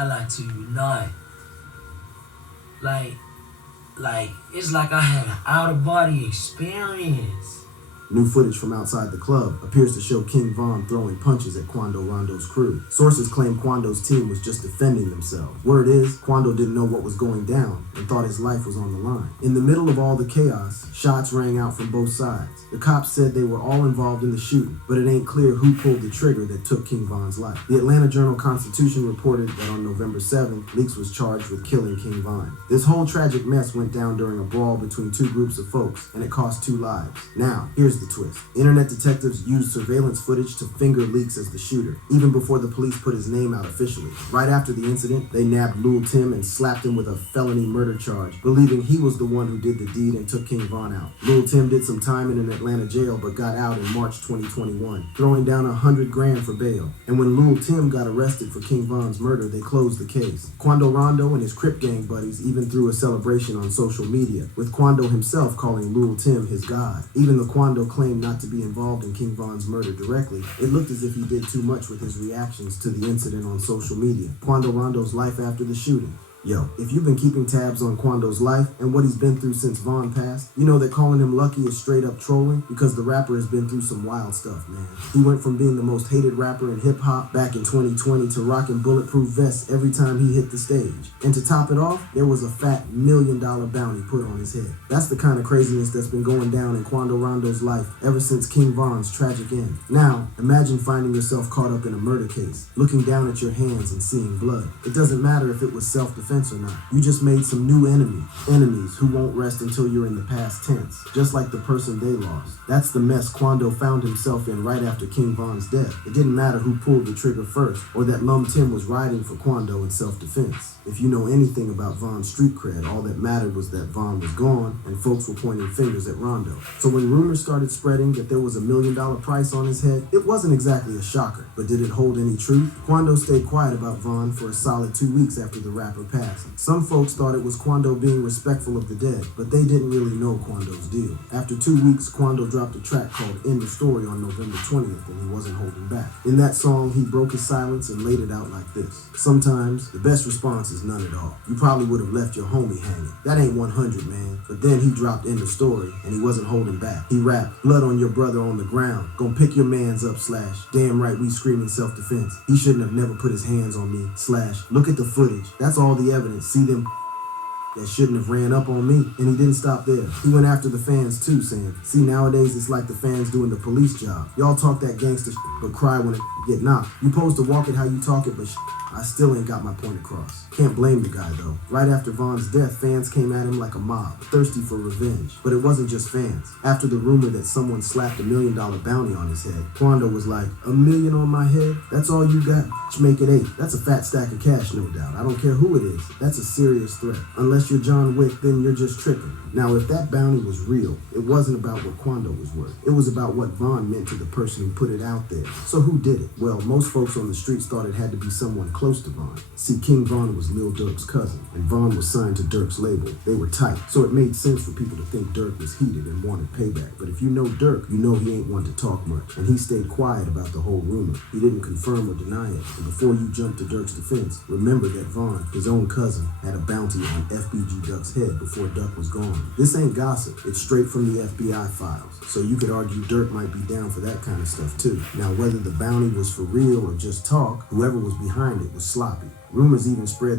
I like to unite. Like, like it's like I had an out of body experience. New footage from outside the club appears to show King Von throwing punches at Quando Rondo's crew. Sources claim Quando's team was just defending themselves. Word is, Quando didn't know what was going down and thought his life was on the line. In the middle of all the chaos, shots rang out from both sides. The cops said they were all involved in the shooting, but it ain't clear who pulled the trigger that took King Von's life. The Atlanta Journal-Constitution reported that on November 7th, Leaks was charged with killing King Von. This whole tragic mess went down during a brawl between two groups of folks, and it cost 2 lives. Now, here's the twist. Internet detectives used surveillance footage to finger Leaks as the shooter, even before the police put his name out officially. Right after the incident, they nabbed Lil Tim and slapped him with a felony murder charge, believing he was the one who did the deed and took King Von out. Lil Tim did some time in an Atlanta jail but got out in March 2021, throwing down $100,000 for bail. And when Lil Tim got arrested for King Von's murder, they closed the case. Quando Rondo and his Crip Gang buddies even threw a celebration on social media, with Quando himself calling Lil Tim his god. Even though Quando claimed not to be involved in King Von's murder directly, it looked as if he did too much with his reactions to the incident on social media. Quando Rondo's life after the shooting. Yo, if you've been keeping tabs on Quando's life and what he's been through since Von passed, you know that calling him lucky is straight up trolling, because the rapper has been through some wild stuff, man. He went from being the most hated rapper in hip-hop back in 2020 to rocking bulletproof vests every time he hit the stage. And to top it off, there was a fat $1 million bounty put on his head. That's the kind of craziness that's been going down in Quando Rondo's life ever since King Von's tragic end. Now, imagine finding yourself caught up in a murder case, looking down at your hands and seeing blood. It doesn't matter if it was self-defense or not. You just made some new enemies who won't rest until you're in the past tense, just like the person they lost. That's the mess Quando found himself in right after King Von's death. It didn't matter who pulled the trigger first, or that Lum Tim was riding for Quando in self-defense. If you know anything about Von's street cred, all that mattered was that Von was gone and folks were pointing fingers at Rondo. So when rumors started spreading that there was $1 million price on his head, it wasn't exactly a shocker. But did it hold any truth? Quando stayed quiet about Von for a solid 2 weeks after the rapper passed. Some folks thought it was Quando being respectful of the dead, but they didn't really know Quando's deal. After 2 weeks, Quando dropped a track called End of Story on November 20th, and he wasn't holding back. In that song, he broke his silence and laid it out like this. Sometimes, the best response is none at all. You probably would have left your homie hanging. That ain't 100, man. But then he dropped End of Story, and he wasn't holding back. He rapped, blood on your brother on the ground. Gon' pick your mans up, / damn right we screaming self-defense. He shouldn't have never put his hands on me, / look at the footage. That's all the evidence. See them that shouldn't have ran up on me. And he didn't stop there. He went after the fans too, saying, see, nowadays it's like the fans doing the police job. Y'all talk that gangster but cry when it get knocked. You supposed to walk it how you talk it, but I still ain't got my point across. Can't blame the guy though. Right after Von's death, fans came at him like a mob, thirsty for revenge. But it wasn't just fans. After the rumor that someone slapped $1 million bounty on his head, Quando was like, $1 million on my head? That's all you got? Make it 8. That's a fat stack of cash, no doubt. I don't care who it is. That's a serious threat. Unless you're John Wick, then you're just tripping. Now, if that bounty was real, it wasn't about what Quando was worth. It was about what Von meant to the person who put it out there. So who did it? Well, most folks on the streets thought it had to be someone close to Von. See, King Von was Lil Durk's cousin, and Von was signed to Durk's label. They were tight, so it made sense for people to think Durk was heated and wanted payback. But if you know Durk, you know he ain't one to talk much, and he stayed quiet about the whole rumor. He didn't confirm or deny it. And before you jump to Durk's defense, remember that Von, his own cousin, had a bounty on FBG Duck's head before Duck was gone. This ain't gossip. It's straight from the FBI files. So you could argue Durk might be down for that kind of stuff too. Now, whether the bounty was for real or just talk, whoever was behind it was sloppy. Rumors even spread that